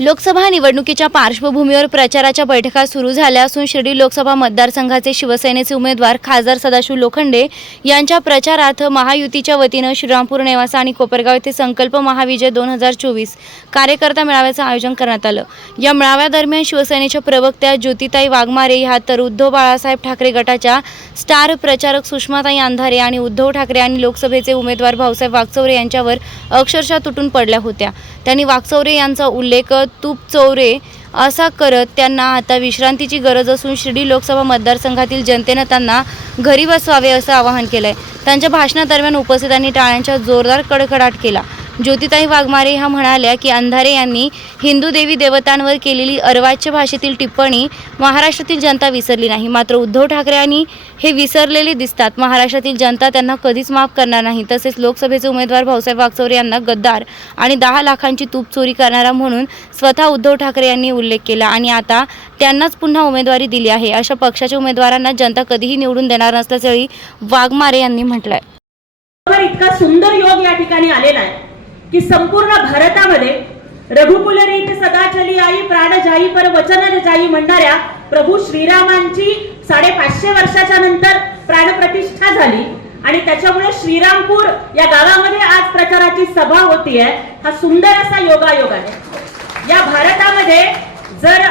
लोकसभा निवडणुकीच्या पार्श्वभूमीवर प्रचाराच्या बैठका सुरू झाल्या असून शिर्डी लोकसभा मतदारसंघाचे शिवसेनेचे उमेदवार खासदार सदाशिव लोखंडे यांच्या प्रचारार्थ महायुतीच्या वतीनं श्रीरामपूर नेवासा आणि कोपरगाव येथे संकल्प महाविजय दोन हजार चोवीस कार्यकर्ता मेळाव्याचं आयोजन करण्यात आलं. या मेळाव्यादरम्यान शिवसेनेच्या प्रवक्त्या ज्योतिताई वाघमारे ह्या तर उद्धव बाळासाहेब ठाकरे गटाच्या स्टार प्रचारक सुषमाताई अंधारे आणि उद्धव ठाकरे आणि लोकसभेचे उमेदवार भाऊसाहेब वागचौरे यांच्यावर अक्षरशः तुटून पडल्या होत्या. त्यांनी वागचौरे यांचा उल्लेख तूप चौरे असा करत त्यांना आता विश्रांतीची गरज असून शिर्डी लोकसभा मतदारसंघातील जनतेनं त्यांना घरी बसवावे असं आवाहन केलंय. त्यांच्या भाषणादरम्यान उपस्थितांनी टाळ्यांचा जोरदार कडकडाट केला. ज्योतिताई वाघमारे ह्या म्हणाल्या की अंधारे यांनी हिंदू देवी देवतांवर केलेली अर्वाच्य भाषेतील टिप्पणी महाराष्ट्रातील जनता विसरली नाही. मात्र उद्धव ठाकरे यांनी हे विसरलेले दिसतात. महाराष्ट्रातील जनता त्यांना कधीच माफ करणार नाही. तसेच लोकसभेचे उमेदवार भाऊसाहेब वागचौरे यांना गद्दार आणि दहा लाखांची तूप चोरी करणारा म्हणून स्वतः उद्धव ठाकरे यांनी उल्लेख केला आणि आता त्यांनाच पुन्हा उमेदवारी दिली आहे. अशा पक्षाच्या उमेदवारांना जनता कधीही निवडून देणार नसल्याचंही वाघमारे यांनी म्हटलंय. इतका सुंदर योग या ठिकाणी आलेला आहे. की संपूर्ण भारतामध्ये रघुकुल रीत आई प्राण जाई पर वचन जाई म्हणणाऱ्या प्रभू श्रीरामांची साडेपाचशे वर्षाच्या नंतर प्राणप्रतिष्ठा झाली. आणि त्याच्यामुळे श्रीरामपूर या गावामध्ये आज प्रचाराची सभा होतीये. हा सुंदर असा योगायोग आहे. या भारतामध्ये जर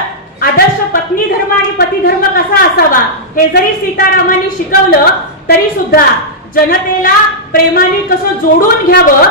आदर्श पत्नी धर्म आणि पती धर्म कसा असावा हे जरी सीतारामांनी शिकवलं तरी सुद्धा जनतेला प्रेमाने कसं जोडून घ्यावं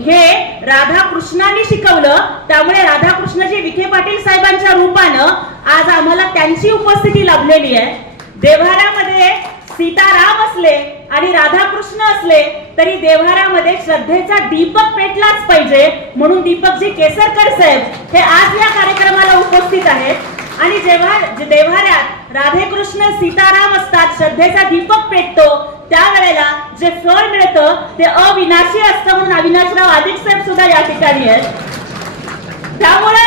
हे राधा कृष्णाने शिकवलं. त्यामुळे राधाकृष्णजी विखे पाटील साहेबांच्या रूपानं आज आम्हाला त्यांची उपस्थिती लाभलेली आहे. देव्हाऱ्यामध्ये सीताराम असले आणि राधाकृष्ण असले तरी देव्हाऱ्यामध्ये श्रद्धेचा दीपक पेटलाच पाहिजे. म्हणून दीपकजी केसरकर साहेब हे आज या कार्यक्रमाला उपस्थित आहेत. आणि जेव्हा जे देव्हाऱ्यात राधेकृष्ण सीताराम असतात श्रद्धेचा दीपक पेटतो त्यावेळेला जे फळ मिळतं ते अविनाशी असतं म्हणून अविनाशराव आदिक साहेब सुद्धा या ठिकाणी आहेत. त्यामुळे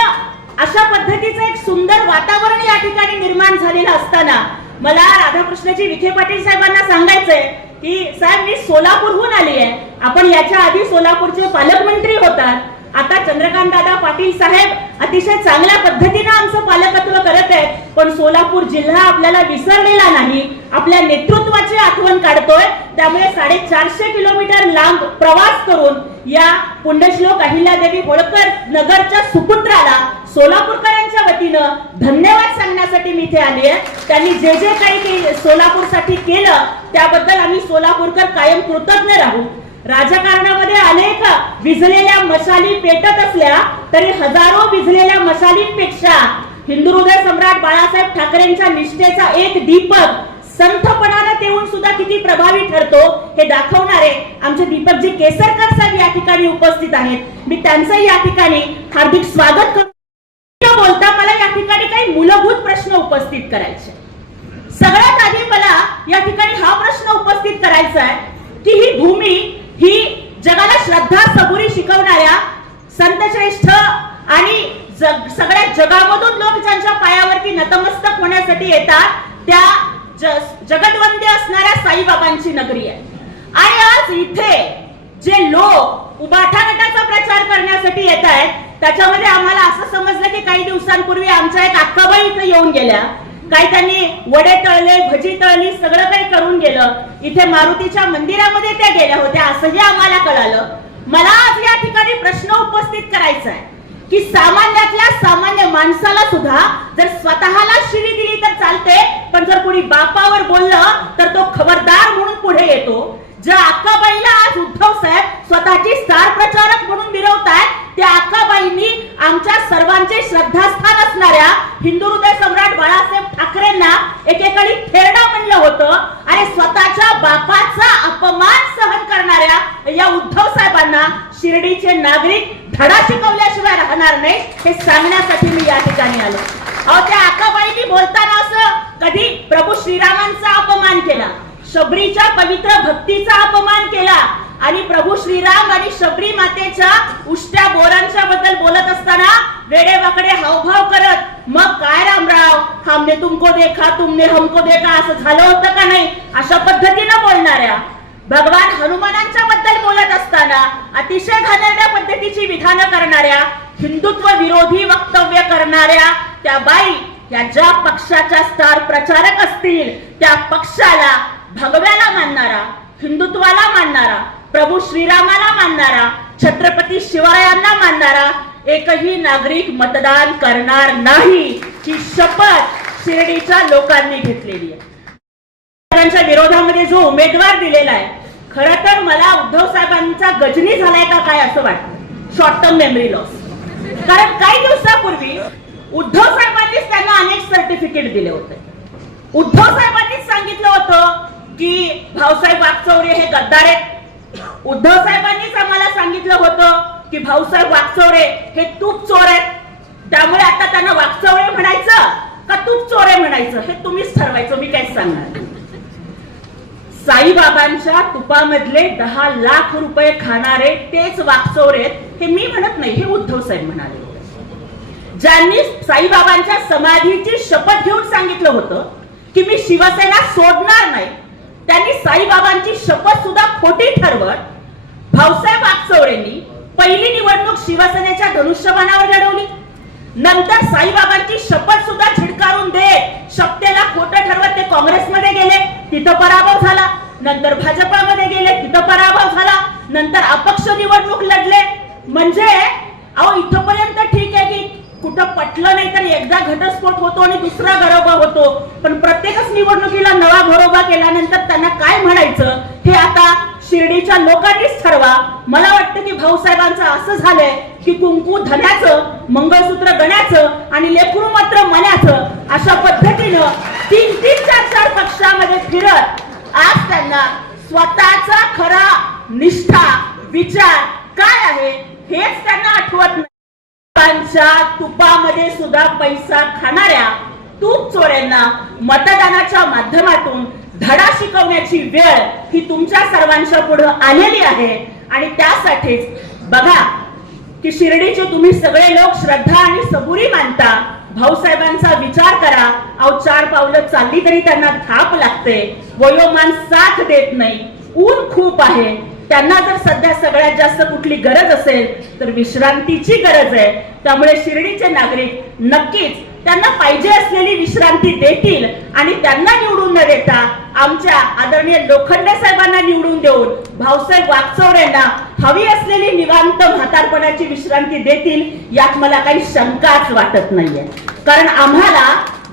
अशा पद्धतीचं एक सुंदर वातावरण या ठिकाणी निर्माण झालेलं असताना मला राधाकृष्णजी विखे पाटील साहेबांना सांगायचंय की साहेब मी सोलापूरहून आली आहे आपण याच्या आधी सोलापूरचे पालकमंत्री होतात. आता चंद्रकांत दादा पाटील साहेब अतिशय चांगल्या पद्धतीनं आमचं पालकत्व करत आहेत पण सोलापूर जिल्हा आपल्याला विसरलेला नाही. आपल्या नेतृत्वाची आठवण काढतोय. त्यामुळे साडेचारशे किलोमीटर लांब प्रवास करून या पुण्यश्लोक अहिल्यादेवी होळकर नगरच्या सुपुत्राला सोलापूरकरांच्या वतीनं धन्यवाद सांगण्यासाठी मी इथे आली आहे. त्यांनी जे जे काही सोलापूरसाठी केलं त्याबद्दल आम्ही सोलापूरकर कायम कृतज्ञ राहू. राजकारणामध्ये अनेक विझलेल्या मशाली पेटत असल्या तरी हजारो विझलेल्या मशालींपेक्षा हिंदू हृदय सम्राट बाळासाहेब ठाकरेंच्या निष्ठेचा एक दीपक संथपणानं देऊन सुद्धा किती प्रभावी ठरतो हे दाखवणारे आमचे दीपकजी केसरकर साहेब या ठिकाणी उपस्थित आहेत. मी त्यांचं या ठिकाणी हार्दिक स्वागत करतो. बोलता मला या ठिकाणी काही मूलभूत प्रश्न उपस्थित करायचे सगळ्यात आधी मला या ठिकाणी हा प्रश्न उपस्थित करायचा आहे की ही भूमी ही जगाला श्रद्धा सबुरी शिकवणाऱ्या संतश्रेष्ठ आणि जग सगळ्या जगामधून लोक ज्यांच्या पायावरती नतमस्तक होण्यासाठी येतात त्या ज- जगदवंदे असणाऱ्या साईबाबांची नगरी आहे. आणि आज इथे जे लोक उबाठा गटाचा प्रचार करण्यासाठी येत आहेत त्याच्यामध्ये आम्हाला असं समजलं की काही दिवसांपूर्वी आमच्या एक अक्काबाई इथे येऊन गेल्या. काही त्यांनी वडे तळले भजी तळली सगळं काही करून गेलं. इथे मारुतीच्या मंदिरामध्ये त्या गेल्या होत्या असंही आम्हाला कळालं. मला आज या ठिकाणी प्रश्न उपस्थित करायचा आहे की सामान्यातल्या सामान्य माणसाला सुद्धा जर स्वतःला शिवी दिली तर चालते पण जर कोणी बापावर बोललं तर तो खबरदार म्हणून पुढे येतो. ज्या अक्काबाईला आज उद्धव साहेब स्वतःची स्टार प्रचारक म्हणून मिरवतायत त्या अक्काबाईंनी आमच्या सर्वांचे श्रद्धास्थान असणाऱ्या हिंदू हृदय सम्राट बाळासाहेब ठाकरेंना एकेकाळी थेरडा म्हणलं होतं. आणि स्वतःच्या बापाचा अपमान सहन करणाऱ्या या उद्धव साहेबांना शिर्डीचे नागरिक धडा शिकवल्याशिवाय राहणार नाही हे सांगण्यासाठी मी या ठिकाणी आलो. अहो त्या अक्काबाईंनी बोलताना असं कधी प्रभू श्रीरामांचा अपमान केला शबरीच्या पवित्र भक्तीचा अपमान केला आणि प्रभू श्रीराम आणि शबरी मातेच्या उष्ट्या बोरांच्या बद्दल बोलत असताना वेडे वाकडे हावभाव करत मग काय रामराव? हमने तुमको देखा तुमने हमको देखा असं झालं होतं का नाही? अशा पद्धतीनं बोलणाऱ्या. भगवान हनुमानांच्या बद्दल बोलत असताना अतिशय घाणेरड्या पद्धतीची विधानं करणाऱ्या हिंदुत्व विरोधी वक्तव्य करणाऱ्या त्या बाई या ज्या पक्षाच्या स्टार प्रचारक असतील त्या पक्षाला भगव्याला मानणारा हिंदुत्वाला मानणारा प्रभू श्रीरामाला मानणारा छत्रपती शिवरायांना मानणारा एकही नागरिक मतदान करणार नाही ही शपथ शिर्डीच्या लोकांनी घेतलेली आहे. विरोधामध्ये जो उमेदवार दिलेला आहे खर तर मला उद्धव साहेबांचा गजनी झालाय का काय असं वाटतं? शॉर्ट टर्म मेमरी लॉस कारण काही दिवसापूर्वी उद्धव साहेबांनीच त्यांना अनेक सर्टिफिकेट दिले होते. उद्धव साहेबांनीच सांगितलं होतं की भाऊसाहेब वागचौरे हे गद्दार आहेत. उद्धव साहेबांनीच आम्हाला सांगितलं होतं की भाऊसाहेब वाकचवरे हे तूप चोर आहेत. त्यामुळे आता त्यांना वागचौरे म्हणायचं का तूप चोरे म्हणायचं? हे तुम्हीच ठरवायचं मी काय सांगणार साईबाबांच्या तुपामधले दहा लाख रुपये खाणारे तेच वाकचौरेत हे मी म्हणत नाही हे उद्धव साहेब म्हणाले. ज्यांनी साईबाबांच्या समाधीची शपथ घेऊन सांगितलं होतं की मी शिवसेना सोडणार नाही त्यांनी साईबाबांची शपथ सुद्धा खोटी ठरवत भाऊसाहेब वाकचौरेंनी पहिली निवडणूक शिवसेनेच्या धनुष्यबाणावर लढवली. नंतर साईबाबांची शपथ सुद्धा झिडकारून देत शपथेला खोटं ठरवत ते काँग्रेसमध्ये गेले तिथं पराभव झाला. नंतर भाजपामध्ये गेले तिथं पराभव झाला. नंतर अपक्ष निवडणूक लढले. म्हणजे अहो इथपर्यंत कुठं पटलं नाही तर एकदा घटस्फोट होतो आणि दुसरा घरोबा होतो. पण प्रत्येकच निवडणुकीला नवा घरोबा केल्यानंतर त्यांना काय म्हणायचं हे आता शिर्डीच्या लोकांनीच ठरवा. मला वाटतं की भाऊसाहेबांचं असं झालंय की कुंकू धन्याचं मंगळसूत्र गण्याचं आणि लेकरू मात्र मनाचं अशा पद्धतीनं तीन तीन चार चार पक्षामध्ये फिरत आज त्यांना स्वतःचा खरा निष्ठा विचार काय आहे हेच त्यांना आठवत नाही तुपामध्ये सुद्धा पैसा खाणाऱ्या तूप चोऱ्यांना मतदानाच्या माध्यमातून धडा शिकवण्याची वेळ ही तुमच्या सर्वांच्या पुढे आलेली आहे. आणि त्यासाठीच बघा की शिर्डीचे तुम्ही सगळे लोक श्रद्धा आणि सबुरी मानता. भाऊसाहेबांचा विचार करा. अव चार पावलं चालली तरी त्यांना थाप लागते. वयोमान साथ देत नाही. ऊन खूप आहे. त्यांना जर सध्या सगळ्यात जास्त कुठली गरज असेल तर विश्रांतीची गरज आहे. त्यामुळे शिर्डीचे नागरिक नक्कीच त्यांना पाहिजे असलेली विश्रांती देतील आणि त्यांना निवडून न देता आमच्या आदरणीय लोखंडे साहेबांना निवडून देऊन भाऊसाहेब वागचौरेंना हवी असलेली निवांत म्हातारपणाची विश्रांती देतील यात मला काही शंकाच वाटत नाहीये. कारण आम्हाला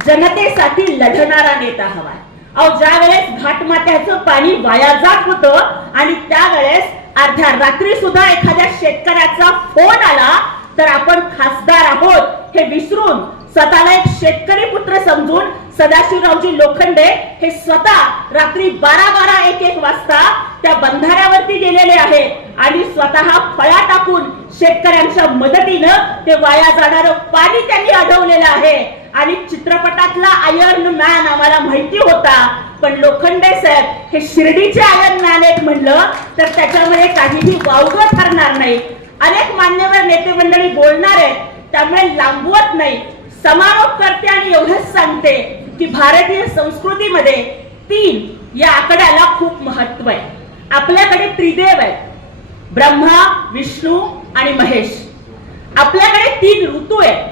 जनतेसाठी लढणारा नेता हवा अहो ज्या वेळेस घाटमात्याचं पाणी वाया जात होतं आणि त्यावेळेस अर्ध्या रात्री सुद्धा एखाद्या शेतकऱ्याचा फोन आला तर आपण खासदार आहोत हे विसरून स्वतःला एक शेतकरी पुत्र समजून सदाशिवरावजी लोखंडे हे स्वतः रात्री बारा बारा एक एक वाजता त्या बंधाऱ्यावरती गेलेले आहेत. आणि स्वतः फळा टाकून शेतकऱ्यांच्या मदतीनं ते वाया जाणारं पाणी त्यांनी अडवलेलं आहे. आणि चित्रपटातला आयर्न मॅन आम्हाला माहिती होता. पण लोखंडे साहेब हे शिर्डीचे आयर्न मॅन आहेत म्हणलं तर त्याच्यामध्ये काहीही वावगं ठरणार नाही. अनेक मान्यवर नेते मंडळी बोलणार आहेत त्यामुळे लांबवत नाही. समारोप करते आणि एवढंच सांगते. की भारतीय संस्कृतीमध्ये तीन या आकड्याला खूप महत्त्व आहे. आपल्याकडे त्रिदेव आहेत. ब्रह्मा विष्णू आणि महेश. आपल्याकडे तीन ऋतू आहेत.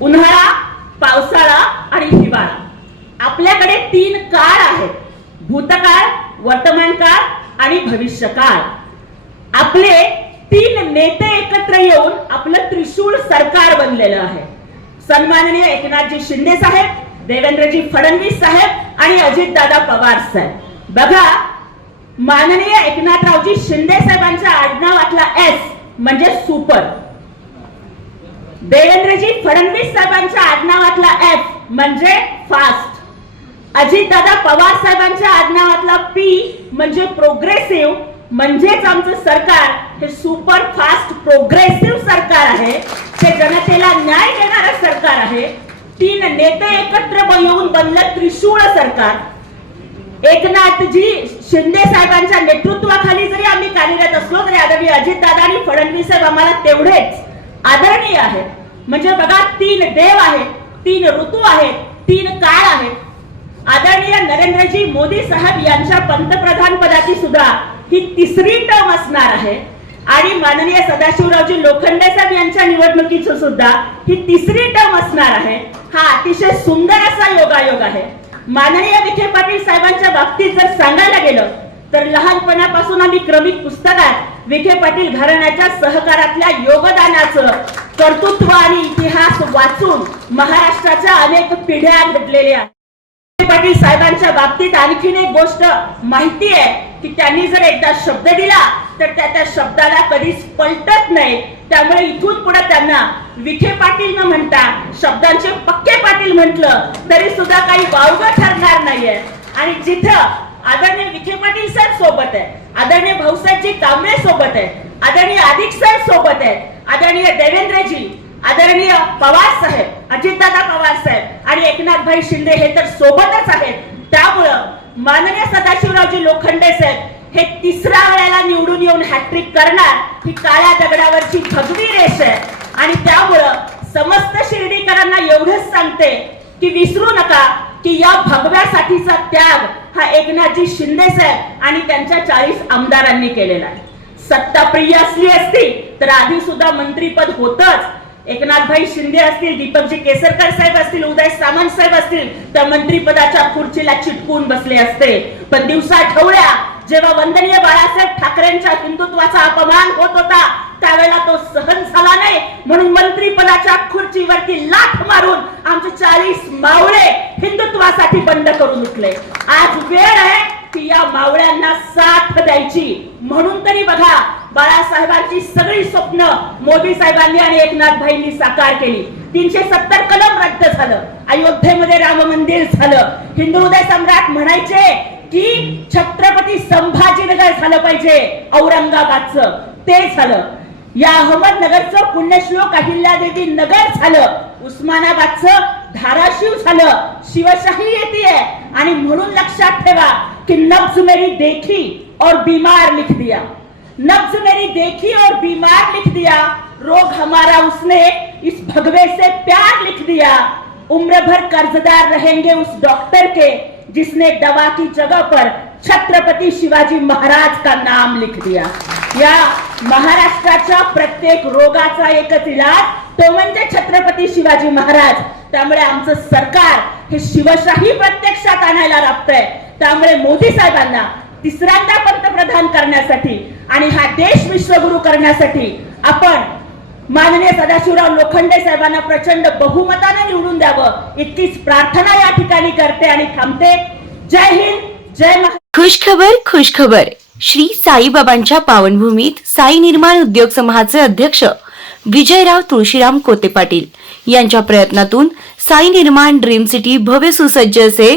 उन्हाळा पावसाळा आणि हिवाळा. आपल्याकडे तीन काळ आहेत. भूतकाळ वर्तमान काळ आणि भविष्यकाळ. आपले तीन नेते एकत्र येऊन आपलं त्रिशूळ सरकार बनलेलं आहे. सन्माननीय एकनाथजी शिंदे साहेब देवेंद्रजी फडणवीस साहेब आणि अजितदादा पवार साहेब. बघा माननीय एकनाथरावजी शिंदे साहेबांच्या आडनावातला एस म्हणजे सुपर देवेंद्रजी फडणवीस साहेबांच्या आडनावातला एफ म्हणजे फास्ट अजितदादा पवार साहेबांच्या आडनावातला पी म्हणजे प्रोग्रेसिव्ह म्हणजेच आमचं सरकार हे सुपर फास्ट प्रोग्रेसिव्ह सरकार आहे. ते जनतेला न्याय देणारं सरकार आहे. तीन नेते एकत्र ब- येऊन बनलं त्रिशूळ सरकार. एकनाथजी शिंदे साहेबांच्या नेतृत्वाखाली जरी आम्ही कार्यरत असलो तरी आदरणीय अजितदादा आणि फडणवीस साहेब आम्हाला तेवढेच आदरणीय आहेत. म्हणजे बघा तीन देव आहेत तीन ऋतू आहेत तीन काळ आहेत. आदरणीय नरेंद्रजी मोदी साहेब यांच्या पंतप्रधान पदाची सुद्धा ही तिसरी टर्म असणार आहे. आणि माननीय सदाशिवरावजी लोखंडे साहेब यांच्या निवडणुकीचं सुद्धा ही तिसरी टर्म असणार आहे. हा अतिशय सुंदर असा योगायोग आहे. माननीय विखे पाटील साहेबांच्या बाबतीत जर सांगायला गेलं तर लहानपणापासून आम्ही क्रमिक पुस्तकात विखे पाटील घराण्याच्या सहकारातल्या योगदानाचं कर्तृत्व आणि इतिहास वाचून महाराष्ट्राच्या अनेक पिढ्या घडलेल्या आहेत. विखे पाटील साहेबांच्या बाबतीत आणखीन एक गोष्ट माहिती आहे. की त्यांनी जर एकदा शब्द दिला तर त्या त्या शब्दाला कधीच पलटत नाही त्यामुळे इथून पुढे त्यांना विखे पाटील न म्हणता शब्दांचे पक्के पाटील म्हटलं तरी सुद्धा काही वावग ठरणार नाहीये. आणि जिथं आदरणीय विखे पाटील साहेब सोबत आहे आदरणीय भाऊसाहेबजी कांबळे सोबत आहे आदरणीय आदिक साहेब सोबत आहे आदरणीय देवेंद्रजी आदरणीय पवार साहेब अजितदादा पवार साहेब आणि एकनाथभाई शिंदे हे तर सोबतच आहेत. त्यामुळं माननीय सदाशिवरावजी लोखंडे साहेब हे तिसऱ्या वेळेला निवडून येऊन हॅट्रिक करणार ही काळ्या दगडावरची भगवी रेष आहे. आणि त्यामुळं समस्त शिर्डीकरांना एवढंच सांगते की विसरू नका की या भगव्यासाठीचा त्याग हा एकनाथजी शिंदे साहेब आणि त्यांच्या चाळीस आमदारांनी केलेला आहे. सत्ता प्रिय असली असती तर आधी सुद्धा मंत्रीपद होतच. एकनाथभाई शिंदे असतील दीपकजी केसरकर साहेब असतील उदय सामंत साहेब असतील त्या मंत्रीपदाच्या खुर्चीला चिटकून बसले असते. पण दिवसा ठेवल्या जेव्हा वंदनीय बाळासाहेब ठाकरेंच्या हिंदुत्वाचा अपमान होत होता त्यावेळेला तो सहन झाला नाही. म्हणून मंत्रीपदाच्या खुर्चीवरती लाथ मारून आमचे चाळीस मावळे हिंदुत्वासाठी बंड करून उठले. आज वेळ आहे की या मावळ्यांना साथ द्यायची. म्हणून तरी बघा बाळासाहेबांची सगळी स्वप्न मोदी साहेबांनी आणि एकनाथ भाईंनी साकार केली. तीनशे सत्तर कलम रद्द झालं. अयोध्येमध्ये राम मंदिर झालं. हिंदू हृदय सम्राट म्हणायचे की छत्रपती संभाजीनगर झालं पाहिजे औरंगाबादचं. ते झालं. या अहमदनगरचं पुण्यश्लोक अहिल्यादेवी नगर झालं. उस्मानाबादचं धाराशिव झालं. शिवशाही येते आणि म्हणून लक्षात ठेवा कि नब्ज मेरी देखी और बीमार लिख दिया। नब्ज मेरी देखी और बीमार लिख दिया। रोग हमारा उसने इस भगवे से प्यार लिख दिया। उम्र भर कर्जदार रहेंगे उस डॉक्टर के जिसने दवा की जगह पर छत्रपती शिवाजी महाराज का नाम लिख दिया। या महाराष्ट्राच्या प्रत्येक रोगाचा एकच इलाज तो म्हणजे छत्रपती शिवाजी महाराज. त्यामुळे आमचं सरकार हे शिवशाही प्रत्यक्षात आणायला लागतंय त्यामुळे मोदी साहेबांना तिसऱ्यांदा पंतप्रधान करण्यासाठी आणि हा देश विश्वगुरु करण्यासाठी आपण माननीय सदाशिवराव लोखंडे साहेबांना प्रचंड बहुमताने निवडून द्यावं इतकीच प्रार्थना या ठिकाणी करते आणि थांबते. जय हिंद जय खुश खबर खुश खबर श्री साईबाबांच्या पावनभूमीत साई निर्माण उद्योग समूहाचे अध्यक्ष विजयराव तुळशीराम कोते पाटील यांच्या प्रयत्नातून साई निर्माण ड्रीम सिटी भव्य सुसज्ज असे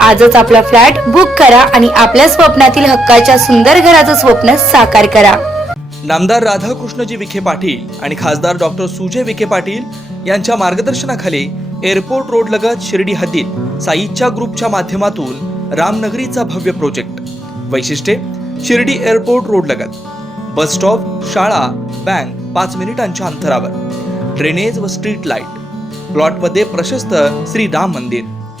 आजच आपला फ्लॅट बुक करा आणि आपल्या स्वप्नातील हक्काच्या सुंदर घराचं स्वप्न साकार करा. नामदार राधाकृष्णजी विखे पाटील आणि खासदार डॉक्टर सुजय विखे पाटील यांच्या मार्गदर्शनाखाली एअरपोर्ट रोड लगत शिर्डी हद्दीत साईच्या ग्रुपच्या माध्यमातून रामनगरीचा भव्य प्रोजेक्ट. वैशिष्ट्ये शिर्डी एअरपोर्ट रोड लगत. बस स्टॉप शाळा बँक पाच मिनिटांच्या अंतरावर. ड्रेनेज व स्ट्रीट लाइट. प्लॉटमध्ये प्रशस्त श्री राम मंदिर.